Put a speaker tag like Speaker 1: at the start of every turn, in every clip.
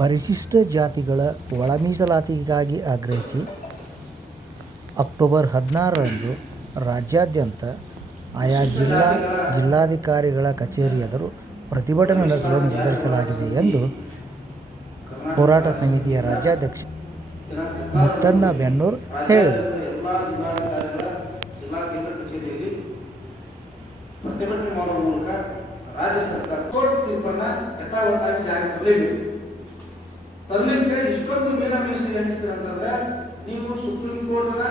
Speaker 1: ಪರಿಶಿಷ್ಟ ಜಾತಿಗಳ ಒಳ ಮೀಸಲಾತಿಗಾಗಿ ಆಗ್ರಹಿಸಿ ಅಕ್ಟೋಬರ್ ಹದಿನಾರರಂದು ರಾಜ್ಯಾದ್ಯಂತ ಆಯಾ ಜಿಲ್ಲಾ ಜಿಲ್ಲಾಧಿಕಾರಿಗಳ ಕಚೇರಿ ಎದುರು ಪ್ರತಿಭಟನೆ ನಡೆಸಲು ನಿರ್ಧರಿಸಲಾಗಿದೆ ಎಂದು ಹೋರಾಟ ಸಮಿತಿಯ ರಾಜ್ಯಾಧ್ಯಕ್ಷ ಮುತ್ತಣ್ಣ ಬೆನ್ನೂರ್ ಹೇಳಿದರು.
Speaker 2: ಪ್ರತಿಭಟನೆ ಮಾಡುವ ಮೂಲಕ ರಾಜ್ಯ ಸರ್ಕಾರ ಕೋರ್ಟ್ ತೀರ್ಪನ್ನ ಯಥಾವತ್ತಾಗಿ ಜಾರಿಗೆ ತರಲೇಬೇಕು. ತರಲಿಕ್ಕೆ ಇಷ್ಟೊಂದು ಮೀನಾಮೀಸಿ ಹೇಳ್ತೀರ ಅಂತಂದ್ರೆ ನೀವು ಸುಪ್ರೀಂ ಕೋರ್ಟ್ನ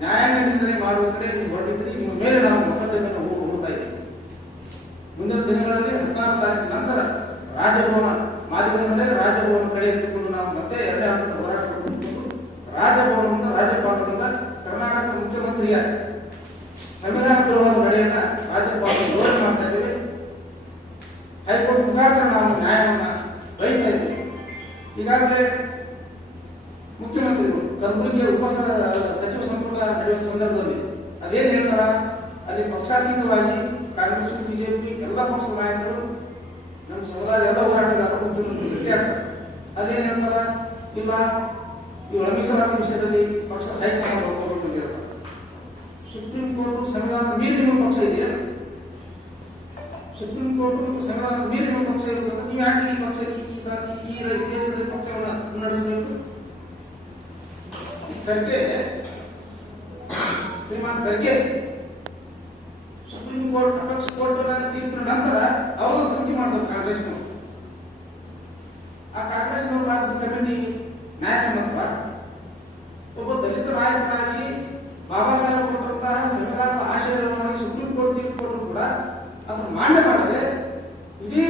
Speaker 2: ನ್ಯಾಯಾಂಗ ನಿಂದನೆ ಮಾಡುವ ಕಡೆ ನೀವು ಹೊರಟಿದ್ರೆ ನಿಮ್ಮ ಮೇಲೆ ನಾವು ಮೊಕದ್ದಮೆಯನ್ನು ಹೋಗಿ ಹೋಗ್ತಾ ಇದ್ದೀವಿ ಮುಂದಿನ ದಿನಗಳಲ್ಲಿ ಹದಿನಾರು ತಾರೀಕು ನಂತರ ರಾಜಭವನ ಮಾಧ್ಯಮದ ಮೇಲೆ ರಾಜಭವನ ಕಡೆ ಎತ್ತಿಕೊಂಡು ನಾವು ಮತ್ತೆ ಎರಡೇ ಹಂತದ ಹೋರಾಟ ಮಾಡಿಕೊಂಡು ರಾಜಭವನದಿಂದ ರಾಜ್ಯಪಾಲರಿಂದ ಕರ್ನಾಟಕ ಮುಖ್ಯಮಂತ್ರಿಯ ಸಂವಿಧಾನ ದ್ರೋಹದ ನಡೆಯನ್ನ ರಾಜ್ಯಪಾಲರು ವಿರೋಧ ಮಾಡ್ತಾ ಇದ್ದೇವೆ ಹೈಕೋರ್ಟ್ ಮುಖಾಂತರ ನಾವು ನ್ಯಾಯವನ್ನ ಬಯಸ್ತಾ ಇದ್ದೇವೆ ಈಗಾಗಲೇ ಮುಖ್ಯಮಂತ್ರಿಗಳು, ಕಲಬುರಗಿಯ ಉಪ ಸಚಿವ ಸಂಪುಟ ನಡೆಯುವ ಸಂದರ್ಭದಲ್ಲಿ ಅದೇನು ಹೇಳ್ತಾರ? ಅಲ್ಲಿ ಪಕ್ಷಾತೀತವಾಗಿ ಕಾಂಗ್ರೆಸ್, ಬಿಜೆಪಿ ಎಲ್ಲ ಪಕ್ಷದ ನಾಯಕರು, ನಮ್ಮ ಸಮುದಾಯ ಎಲ್ಲ ಹೋರಾಟಗಾರರು ಮುಖ್ಯಮಂತ್ರಿ ಭೇಟಿ ಆಗ್ತಾರೆ ಅದೇನು ಹೇಳ್ತಾರ? ಇಲ್ಲ, ಈ ಮೀಸಲಾತಿ ವಿಷಯದಲ್ಲಿ ಪಕ್ಷ Kharge Shriman Kharge supreme court apex court ತೀರ್ಪಿನ ನಂತರ ಅವರು ತನಿಖೆ ಕಾಂಗ್ರೆಸ್ ಕಾಂಗ್ರೆಸ್ನವರು ಆ ಕಾಂಗ್ರೆಸ್ನವರು ಮಾಡಿದ ಕಮಿಟಿ ನ್ಯಾಯ ಸಮ್ಮತವ ಒಬ್ಬ ದಲಿತ ನಾಯಕನಾಗಿ ಬಾಬಾ ಸಾಹೇಬ್ ಕೊಟ್ಟಂತಹ ಸಂವಿಧಾನದ ಆಶಯಗಳನ್ನು ಸುಪ್ರೀಂ ಕೋರ್ಟ್ ತೀರ್ಪು ಕೊಟ್ಟರು ಕೂಡ ಅದನ್ನು ಮಾನ್ಯ ಮಾಡದೆ ಇಡೀ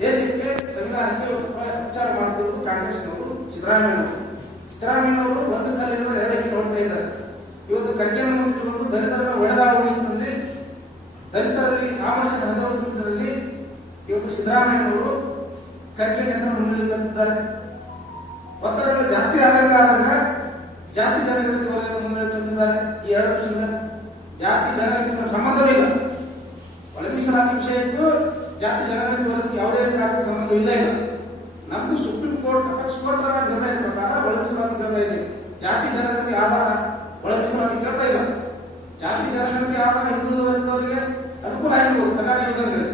Speaker 2: ದೇಶಕ್ಕೆ, ಸಂವಿಧಾನಕ್ಕೆ ಉಪಚಾರ ಮಾಡುತ್ತಿರುವುದು ಕಾಂಗ್ರೆಸ್ನವರು ಸಿದ್ದರಾಮಯ್ಯ ಸಿದ್ದರಾಮಯ್ಯನವರು ಇವತ್ತು ಕರ್ಕೆಯನ್ನು ದಲಿತರನ್ನು ನಿಟ್ಟಿನಲ್ಲಿ ದಲಿತರಲ್ಲಿ ಸಾಮರಸ್ಯ ಹದವರಿಸುವ ನಿಟ್ಟಿನಲ್ಲಿ ಇವತ್ತು ಸಿದ್ದರಾಮಯ್ಯನವರು ಕರ್ಕೆ ಹೆಸರನ್ನು ಮುನ್ನಡೆದಿದ್ದಾರೆ ಒತ್ತಡಗಳು ಜಾಸ್ತಿ ಆದಂಗ ಆದಾಗ ಜಾತಿ ಜನಗಣತಿ ಮುನ್ನಡೆ ತಂದಿದ್ದಾರೆ ಈ ಎರಡು ವರ್ಷದಿಂದ. ಜಾತಿ ಜನಗಣತಿ ಸಂಬಂಧವೇ ಇಲ್ಲ. ಒಳಗೆ ಮೀಸಲಾತಿ ವಿಷಯಕ್ಕೂ ಜಾತಿ ಜನಗಣತಿ ವಲಯಕ್ಕೆ ಯಾವುದೇ ಕಾರಣಕ್ಕೆ ಸಂಬಂಧವಿಲ್ಲ ಇಲ್ಲ ನಮ್ದು ಸುಪ್ರೀಂ ಕೋರ್ಟ್, ಅಪಕ್ಷ ನಿರ್ಣಯದ ಪ್ರಕಾರ ಇದೆ. ಜಾತಿ ಜನಗಣತಿ ಆಧಾರ ಒಳ ಮೀಸಲಾತಿ ಕೇಳ್ತಾ ಇಲ್ಲ ಜಾತಿ ಜನಗಣತಿ ಆಧಾರ ಹಿಂದುಳಿದ ವರ್ಗದವರಿಗೆ ಅನುಕೂಲ ಆಗಿರ್ಬೋದು ಕರ್ನಾಟಕ ಜನಗಳಿಗೆ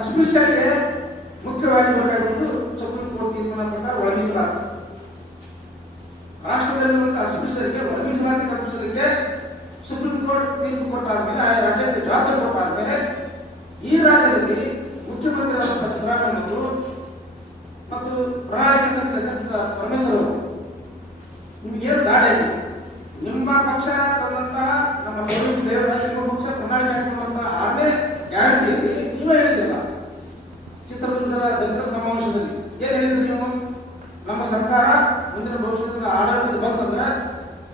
Speaker 2: ಅಸ್ಪೃಶ್ಯರಿಗೆ ಮುಖ್ಯವಾಗಿ ಬೇಕಾಗಿರುವುದು ಸುಪ್ರೀಂ ಕೋರ್ಟ್ ತೀರ್ಮಾನ ಪ್ರಕಾರ ಒಳ ಮೀಸಲಾತಿ ರಾಷ್ಟ್ರದಲ್ಲಿರುವಂತಹ ಅಸ್ಪೃಶ್ಯರಿಗೆ ಒಳ ಮೀಸಲಾತಿ ಕಲ್ಪಿಸಲಿಕ್ಕೆ ಸುಪ್ರೀಂ ಕೋರ್ಟ್ ತೀರ್ಪು ಕೊಟ್ಟಾದ್ಮೇಲೆ ಆ ರಾಜ್ಯಕ್ಕೆ ಜವಾಬ್ದಾರಿ ಕೊಟ್ಟಾದ್ಮೇಲೆ ಈ ರಾಜ್ಯದಲ್ಲಿ ಮುಖ್ಯಮಂತ್ರಿಯಾದಂತಹ ಸಿದ್ದರಾಮಯ್ಯ ಮತ್ತು ಪ್ರಣಾಳಿಕೆ ಸಂಘದ ಪರಮೇಶ್ವರ್ ಅವರು ನಿಮ್ಗೇನು ದಾಳಿ ಆಗಿದೆ ನಿಮ್ಮ ಪಕ್ಷ ತಂದಂತಹ ನಮ್ಮ ಗೌರವ ದೇವರಾಜ ನಿಮ್ಮ ಪಕ್ಷ ಪ್ರಣಾಳಿಕೆ ಹಾಕಿರುವಂತಹ ಆರನೇ ಗ್ಯಾರಂಟಿಯಲ್ಲಿ ನೀವೇ ಹೇಳಿದಿಲ್ಲ ಚಿತ್ರದುರ್ಗದ ದಲಿತ ಸಮಾವೇಶದಲ್ಲಿ. ಏನು ಹೇಳಿದ್ರಿ ನೀವು? ನಮ್ಮ ಸರ್ಕಾರ ಮುಂದಿನ ಭವಿಷ್ಯದ ಆಡಳಿತ ಬಂತಂದ್ರೆ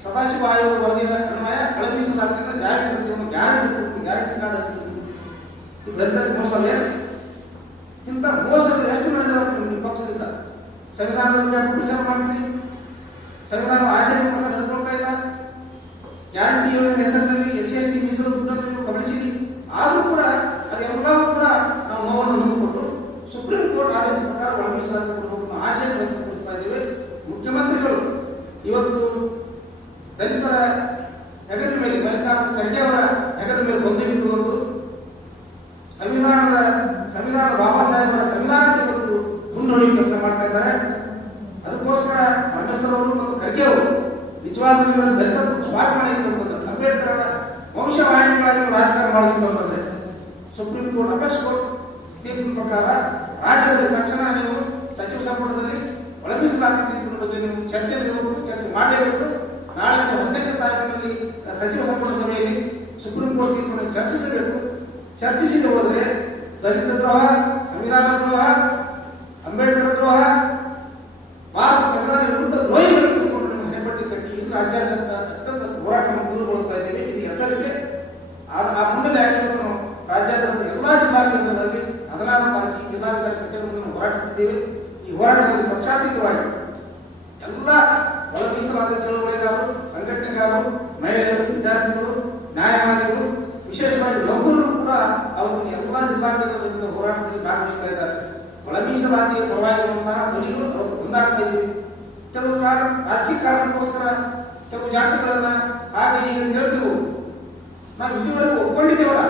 Speaker 2: ಸದಾಶಿವ ಆಯೋಗ ವರದಿಯ ಅನ್ವಯ ಒಳ ಗ್ಯಾರಂಟಿ ಜಾರಿ ಗ್ಯಾರಂಟಿ ಕೊಡ್ತೀವಿ ಗ್ಯಾರಂಟಿ ಕಾರ್ಡ್ ಹಚ್ಚಿದ್ವಿ ಇದು ದಲಿತರಿಗೆ ಮೋಸ ಏನು? ಇಂಥ ಮೋಸಗಳು ಎಷ್ಟು ನಡೆದಿರೋ ನಿಮ್ಮ ಪಕ್ಷದಿಂದ? ಸಂವಿಧಾನದ ಬಗ್ಗೆ ಪ್ರಚಾರ ಮಾಡ್ತೀರಿ? ಸಂವಿಧಾನದ ಆಶಯ ನಡ್ಕೊಳ್ತಾ ಇಲ್ಲ. ಗ್ಯಾರಂಟಿ ಯೋಜನೆ ಹೆಸರಿನಲ್ಲಿ ಎಸ್ ಎಸ್ ಟಿ ಮೀಸಲು ದುಡ್ಡನ್ನು ನೀವು ಗಮನಿಸಿರಿ ಆದರೂ ಕೂಡ ಅದೆಲ್ಲವೂ ಕೂಡ ನಾವು ನೋವನ್ನು ಹೊಂದಿಕೊಂಡು ಸುಪ್ರೀಂ ಕೋರ್ಟ್ ಆದೇಶ ಪ್ರಕಾರ ಒಳ ಮೀಸಲಾತಿ ಕೊಡಬೇಕು ಅನ್ನೋ ಆಶಯ ವ್ಯಕ್ತಪಡಿಸ್ತಾ ಇದ್ದೇವೆ ಮುಖ್ಯಮಂತ್ರಿಗಳು ಇವತ್ತು ದಲಿತರ ಹೆಗಲಿನ ಮೇಲೆ ಮಲ್ಲಿಕಾರ್ಜುನ ಖರ್ಗೆ ಅವರ ಹೆಗಲ ಮೇಲೆ ಬಂದಿಟ್ಟುಕೊಂಡು ಸಂವಿಧಾನದ ಸಂವಿಧಾನ ಬಾಬಾ ಸಾಹೇಬರ ಸಂವಿಧಾನಕ್ಕೆ ಒಂದು ಮುನ್ನಡಿ ಕೆಲಸ ಮಾಡ್ತಾ ಇದ್ದಾರೆ. ಅದಕ್ಕೋಸ್ಕರ ಪರಮೇಶ್ವರ ಅವರು ಮತ್ತು ಖರ್ಗೆ ಅವರು ನಿಜವಾದ ದಲಿತ ಸ್ವಾಭಿಮಾನ ಇದ್ದಂಥದ್ದು ಅಂಬೇಡ್ಕರ್ ಅವರ ವಂಶವಾಹಿನಿಗಳಾಗಿ ರಾಜಕಾರಣ ಮಾಡುವಂತಂದ್ರೆ ಸುಪ್ರೀಂ ಕೋರ್ಟ್, ಅಪೆಕ್ಸ್ ಕೋರ್ಟ್, ತೀರ್ಪಿನ ಪ್ರಕಾರ ರಾಜ್ಯದಲ್ಲಿ ತಕ್ಷಣ ನೀವು ಸಚಿವ ಸಂಪುಟದಲ್ಲಿ ಒಳ ಮೀಸಲಾತಿ ತೀರ್ಪಿನ ಬಗ್ಗೆ ನೀವು ಚರ್ಚೆ ಚರ್ಚೆ ಮಾಡಲೇಬೇಕು. ನಾಳೆ ಹದಿನೆಂಟನೇ ತಾರೀಕಿನಲ್ಲಿ ಸಚಿವ ಸಂಪುಟ ಸಭೆಯಲ್ಲಿ ಸುಪ್ರೀಂ ಕೋರ್ಟ್ ತೀರ್ಪನ್ನು ಚರ್ಚಿಸಬೇಕು. ಚರ್ಚಿಸಿದ ಹೋದ್ರೆ ದಲಿತ ದ್ರೋಹ, ಸಂವಿಧಾನ ದ್ರೋಹ, ಅಂಬೇಡ್ಕರ್ ದ್ರೋಹ, ಭಾರತ ಸಂವಿಧಾನ ವಿರುದ್ಧ ದ್ರೋಹಿಗಳನ್ನು ಹೆಬ್ಬಟ್ಟಿ ಕಟ್ಟಿ ಇದು ರಾಜ್ಯಾದ್ಯಂತ ಅತ್ಯಂತ ಹೋರಾಟವನ್ನು ದೂರಗೊಳಿಸ್ತಾ ಇದ್ದೇವೆ. ಇದು ಎಚ್ಚರಿಕೆ. ಆ- ಆ ಮುನ್ನೆಲೆ ಆಗಿರೋದು ರಾಜ್ಯಾದ್ಯಂತ ಎಲ್ಲಾ ಜಿಲ್ಲಾ ಕೇಂದ್ರಗಳಲ್ಲಿ ಹದಿನಾರು ತಾರೀಕು ಜಿಲ್ಲಾಧಿಕಾರಿ ಕಚೇರಿಗಳನ್ನು ಹೋರಾಟಿಸಿದ್ದೇವೆ ಈ ಹೋರಾಟದಲ್ಲಿ ಪಕ್ಷಾತೀತವಾಗಿ ಎಲ್ಲ ಒಳ ಮೀಸಲಾದ ಚಳವಳಿಗಾರರು ಸಂಘಟನೆಗಾರರು ಮಹಿಳೆಯರು, ವಿದ್ಯಾರ್ಥಿಗಳು, ನ್ಯಾಯವಾದಿಗಳು, ವಿಶೇಷವಾಗಿ ನೌಕರರು ಕೂಡ ಅವರು ಎಲ್ಲಾ ಜಿಲ್ಲಾ ಕೇಂದ್ರಗಳಿಂದ ಹೋರಾಟದಲ್ಲಿ ಭಾಗವಹಿಸ್ತಾ ಇದ್ದಾರೆ. ಒಳ ಮೀಸಲಾತಿಯ ಪರವಾಗಿರುವಂತಹ ಧ್ವನಿಗಳು ಅವರು ಒಂದಾಗ್ತಾ ಇದ್ದೀವಿ ಕೆಲವು ಕಾರಣ, ರಾಜಕೀಯ ಕಾರಣಕ್ಕೋಸ್ಕರ ಕೆಲವು ಜಾತಿಗಳನ್ನ ಹಾಗೆ ಈಗ ಹೇಳ್ತಿರ್ಬೋದು. ನಾವು ಇಲ್ಲಿವರೆಗೂ ಒಪ್ಕೊಂಡಿದ್ದೇವಲ್ಲ.